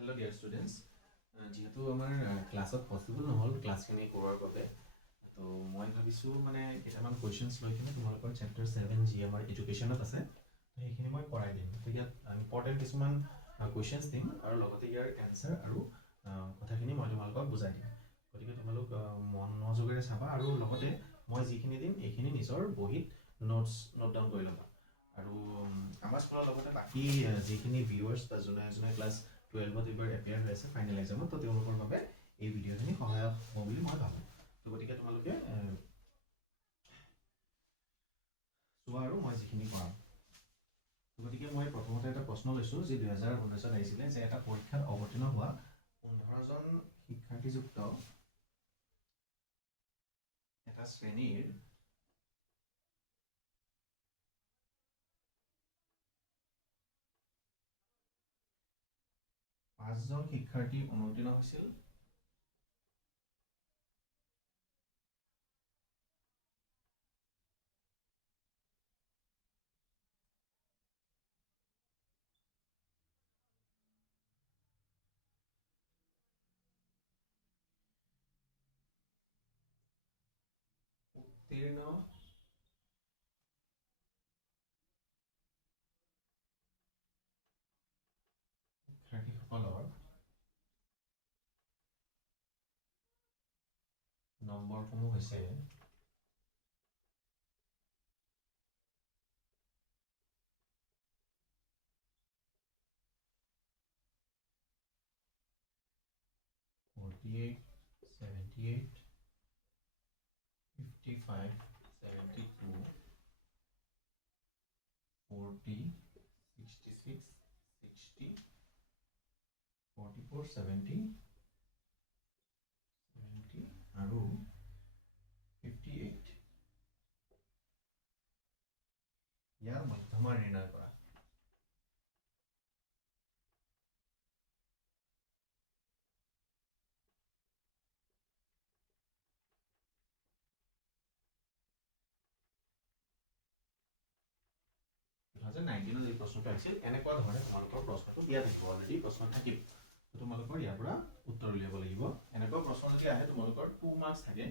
Hello dear students. যেহেতু আমাৰ ক্লাছত পসিবল নহল ক্লাছখিনি কৰাৰ বাবে তো মই ভাবিছো মানে কেইটামান কোৱেশ্চনছ লৈ কিনে তোমালোকৰ চেপ্টাৰ 7 যি আমাৰ এডুকেশ্যনত আছে তো সেইখিনি মই কৰাই দিম। তো ইয়াত ইম্পৰ্টেণ্ট কিছুমান কোৱেশ্চনছ দিম আৰু লগতে ইয়াৰ এনসাৰ আৰু কথাখিনি মই তোমালোকক বুজাই দিম। গতিকে তোমালোক মনোযোগেৰে চাবা আৰু লগতে মই যিখিনি দিম এইখিনি নিজৰ বহীত নোট ডাউন কৰি ল'বা। আৰু আমাৰ স্কুলৰ লগতে বাকী যিখিনি ভিউৱাৰ্ছ বা যোনে ক্লাছ 12ত এইবাৰ এপিয়াৰ হৈ আছে ফাইনেল এক্সামত তো তেওঁলোকৰ বাবে এই ভিডিঅ'খিনি সহায়ক হ'ব বুলি মই ভাবোঁ। তো গতিকে তোমালোকে চোৱা আৰু মই যিখিনি কৰাম। গতিকে মই প্ৰথমতে এটা প্ৰশ্ন লৈছোঁ যি 2019ত আহিছিলে যে এটা পৰীক্ষাত অৱতীৰ্ণ হোৱা 15জন শিক্ষাৰ্থীযুক্ত এটা শ্ৰেণীৰ পাঁচজন শিক্ষাৰ্থী অনুত্তীৰ্ণ হৈছিল উত্তীৰ্ণ শিক্ষাৰ্থীসকলৰ নম্বৰসমূহ হৈছে 48, 78, 55, 72, 40, 66, 60, 44, 70, 70 আৰু 58 ইয়াৰ মধ্যমা নিৰ্ণয় কৰা। এই প্ৰশ্নটো আহিছিল এনেকুৱা ধৰণে তোমালোকৰ প্ৰশ্নটো দিয়া থাকিব, অলৰেডি প্ৰশ্ন থাকিব। তোমালোকৰ ইয়াৰ পৰা উত্তৰ উলিয়াব লাগিব। এনেকুৱা প্ৰশ্ন যদি আহে তোমালোকৰ 2 মাৰ্কছ থাকে,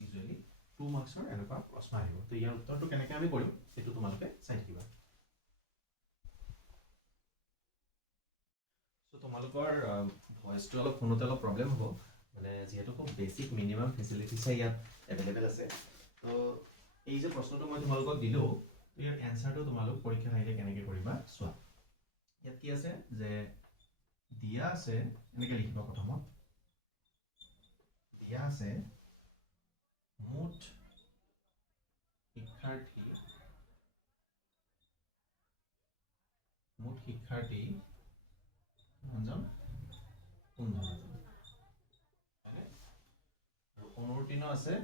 ইউজুৱেলি 2 মাৰ্কছৰ এনেকুৱা প্ৰশ্ন আহিব। তো ইয়াৰ উত্তৰটো কেনেকৈ আমি কৰিম সেইটো তোমালোকে চাই থাকিবা। তো তোমালোকৰ ভইচটো অলপ শুনোতে অলপ প্ৰব্লেম হ'ব, মানে যিহেতু খুব বেছিক মিনিমাম ফেচিলিটিছে ইয়াত এভেইলেবল আছে। তো এই যে প্ৰশ্নটো মই তোমালোকক দিলোঁ, ইয়াৰ এনসাৰটো তোমালোক পৰীক্ষাত আহিলে কেনেকৈ কৰিবা চোৱা। ইয়াত কি আছে যে দিয়া আছে, এনেকৈ লিখিব প্ৰথমত, দিয়া আছে মুঠ শিক্ষাৰ্থী 15জন আৰু অনুত্তীৰ্ণ আছে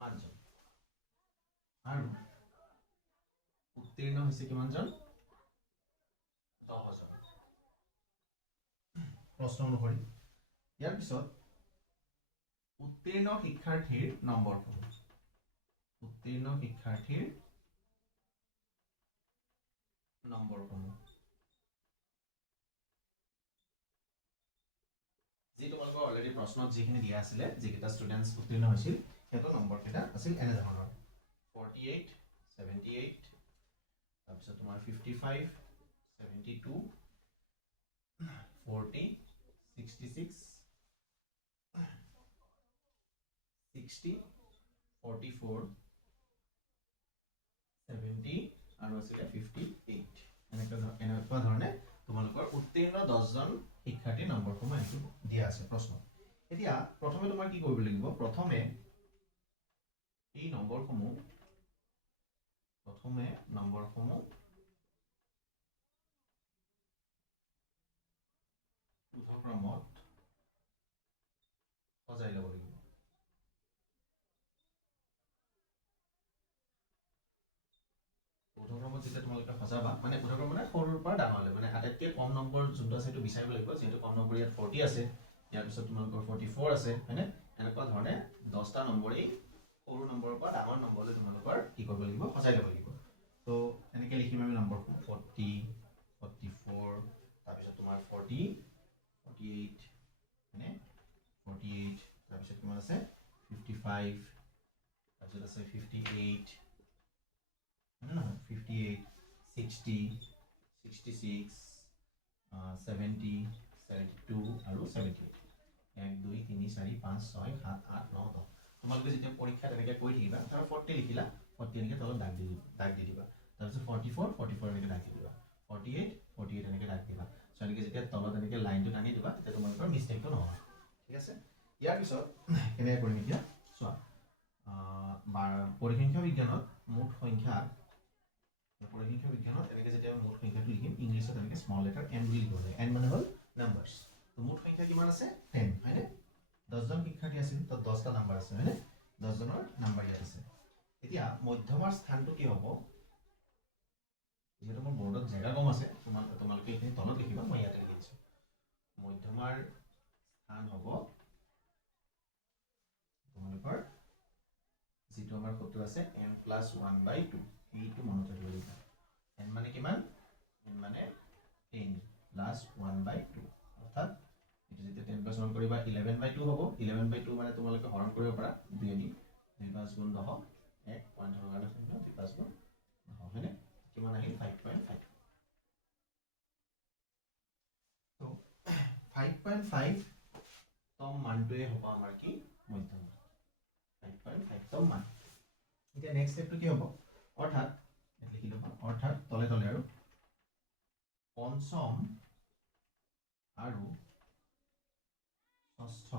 5জন আৰু উত্তীৰ্ণ হৈছে কিমানজন? 10জন। প্ৰশ্ন অনুসৰি ইয়াৰ পিছত উত্তীৰ্ণ শিক্ষাৰ্থীৰ নম্বৰসমূহ, উত্তীৰ্ণ শিক্ষাৰ্থীৰ নম্বৰসমূহ যি তোমালোকৰ অলৰেডি প্ৰশ্নত যিখিনি দিয়া আছিলে, যিকেইটা ষ্টুডেণ্টছ উত্তীৰ্ণ হৈছিল সিহঁতৰ নম্বৰকেইটা আছিল এনে ধৰণৰ 48, 78, তাৰপিছত তোমাৰ 55, 72, 40, 66, 60, 44, 70 আৰু আছিলে 58। এনেকুৱা ধৰণে তোমালোকৰ উত্তীৰ্ণ 10জন শিক্ষাৰ্থীৰ নম্বৰসমূহ এইটো দিয়া আছে প্ৰশ্ন। এতিয়া প্ৰথমে তোমাৰ কি কৰিব লাগিব, প্ৰথমে এই নম্বৰসমূহ ঊৰ্ধ্বক্ৰমত সজাই ল'ব লাগিব। ঊৰ্ধ্বক্ৰমত যেতিয়া তোমালোকে সজাবা, মানে ঊৰ্ধ্বক্ৰম মানে সৰুৰ পৰা ডাঙৰলৈ, মানে আটাইতকৈ কম নম্বৰ যোনটো আছে সেইটো বিচাৰিব লাগিব। যিহেতু কম নম্বৰ ইয়াত 40 আছে, ইয়াৰ পিছত তোমালোকৰ 44 আছে, হয়নে? এনেকুৱা ধৰণে 10টা নম্বৰেই সৰু নম্বৰৰ পৰা ডাঙৰ নম্বৰলৈ তোমালোকৰ কি কৰিব লাগিব সজাই ল'ব লাগিব তো এনেকৈ লিখিম আমি নম্বৰটো 40 44 তাৰপিছত তোমাৰ 40 48 মানে 48 তাৰপিছত কিমান আছে 55 তাৰপিছত আছে 58 হয় নহয় 58 60 66 70 72 আৰু 78 1 2 3 4 5 6 7 8 9 10 তোমালোকে যেতিয়া পৰীক্ষাত এনেকৈ কৈ থাকিবা তাৰ 40 লিখিলা 40 এনেকৈ তলত দাগ দি দিবা তাৰপিছত 44 44 এনেকৈ দাগ দি দিবা 48 48 এনেকৈ দাগ দিবা সো এনেকৈ যেতিয়া তলত এনেকৈ লাইনটো টানি দিবা তেতিয়া তোমালোকৰ মিষ্টেকটো নহয় ঠিক আছে ইয়াৰ পিছত কেনেকৈ কৰিম এতিয়া চোৱা পৰিসংখ্যা বিজ্ঞানত মুঠ সংখ্যা পৰিসংখ্যা বিজ্ঞানত এনেকৈ যেতিয়া মুঠ সংখ্যাটো লিখিম ইংলিছত এনেকৈ স্মল লেটাৰ n বুলি লিখিব লাগে n মানে হ'ল নাম্বাৰছ তো মুঠ সংখ্যা কিমান আছে 10 হয়নে 10 জন শিক্ষাৰ্থী আছিল তো 10টা নাম্বাৰ আছে হয়নে 10 জনৰ নাম্বাৰ ইয়াত আছে এতিয়া মধ্যমাৰ স্থানটো কি হ'ব যেহেতু মোৰ বৰ্ডত জেগা কম আছে তোমালোকে এইখিনি তলত লিখিবা মই ইয়াতে লিখি দিছোঁ মধ্যমাৰ স্থান হ'ব তোমালোকৰ যেটো আমাৰ সূত্ৰ আছে n+1/2 এইটো মনত ৰাখিব লাগিব n মানে কিমান n মানে 10 +1/2 অৰ্থাৎ এটা যেতিয়া 10+1 কৰিবা 11/2 হ'ব 11/2 মানে তোমালোকে হৰণ কৰিব পাৰা 2 দি 2 5 গুণ 10 1 পইণ্ট হৰৰ কাৰণে 2 5 গুণ 10 হয়নে কিমান আহিল 5.5 তো 5.5 তম মানটোৱে হ'ব আমাৰ কি মধ্যমা 5.5 তম মান এতিয়া নেক্সট স্টেপটো কি হ'ব অৰ্থাৎ লিখি ল'বা অৰ্থাৎ তলে তলে আৰু পঞ্চম আৰু ষষ্ঠ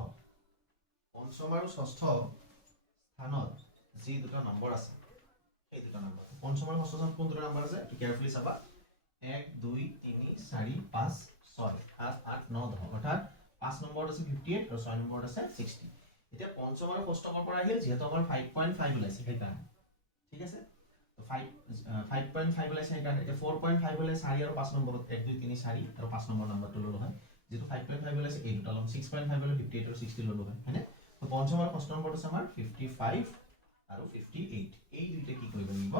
স্থানত যি দুটা নম্বৰ আছে এই দুটা নম্বৰ পঞ্চম আৰু ষষ্ঠ স্থানত কোন দুটা নম্বৰ আছে তো কেয়াৰফুলি চাবা 1 2 3 4 5 6 7 8 9 10 অৰ্থাৎ 5 নম্বৰত আছে 58 আৰু 6 নম্বৰত আছে 60 এতিয়া পঞ্চম আৰু ষষ্ঠমৰ পৰা আহিল যেহেতু আমাৰ 5.5 ওলাইছে সেইকাৰণে ঠিক আছে তো 5.5 ওলাইছে সেইকাৰণে এতিয়া 4.5 হলে 4 আৰু 5 নম্বৰত 1 2 3 4 আৰু 5 নম্বৰ নাম্বাৰটো ললো হয় যেটো 5.5 ওলাইছে এই দুটা লম 6.5 হলে 58 আৰু 60 ললো হয় হয়নে তো পঞ্চম আৰু ষষ্ঠ নম্বৰত আছে আমাৰ 55 আৰু 58 এই দুইটা কি কৰিব লাগিব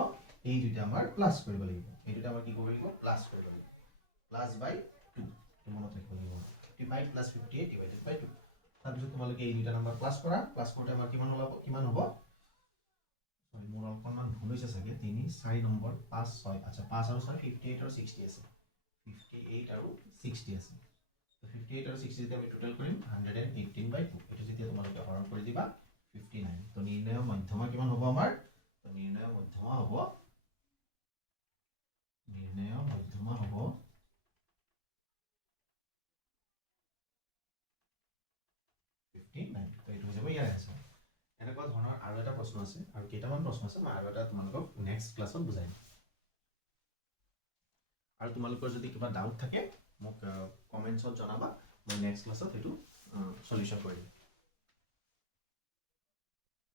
এই দুইটা আমাৰ প্লাস কৰিব লাগিব এই দুইটা আমাৰ কি কৰিব লাগিব প্লাস কৰিব লাগিব +/2 তো মনত ৰাখিব লাগিব 55 + 58 / 2 তাৰপিছত তোমালোকে এই দুইটা নম্বৰ প্লাস কৰা প্লাস কৰোতে আমাৰ কিমান হ'ব সৰি মোৰ অকণমান ভুল হৈছে চাগে 3 4 নম্বৰ 5 6 আচ্ছা 5 আৰু 6 58 আৰু 60 আছে 58 আৰু 60 আছে তো 58 আৰু 60 যেতিয়া আমি টোটাল কৰিম 118/2 এটা যেতিয়া তোমালোকে হৰণ কৰি দিবা 59 তো নিৰ্ণয় মধ্যমা কিমান হ'ব আমাৰ তো নিৰ্ণয় মধ্যমা হ'ব 59 তো এইটো হৈ যাব ইয়াৰ আনসাৰ এনেকুৱা ধৰণৰ আৰু এটা প্ৰশ্ন আছে আৰু কেইটামান প্ৰশ্ন আছে মই আৰু এটা তোমালোকক নেক্সট ক্লাছত বুজাই দিম আৰু তোমালোকৰ যদি কিবা ডাউট থাকে মোক কমেন্টছত জনাবা মই নেক্সট ক্লাছত সেইটো সলিউশন কৰি দিম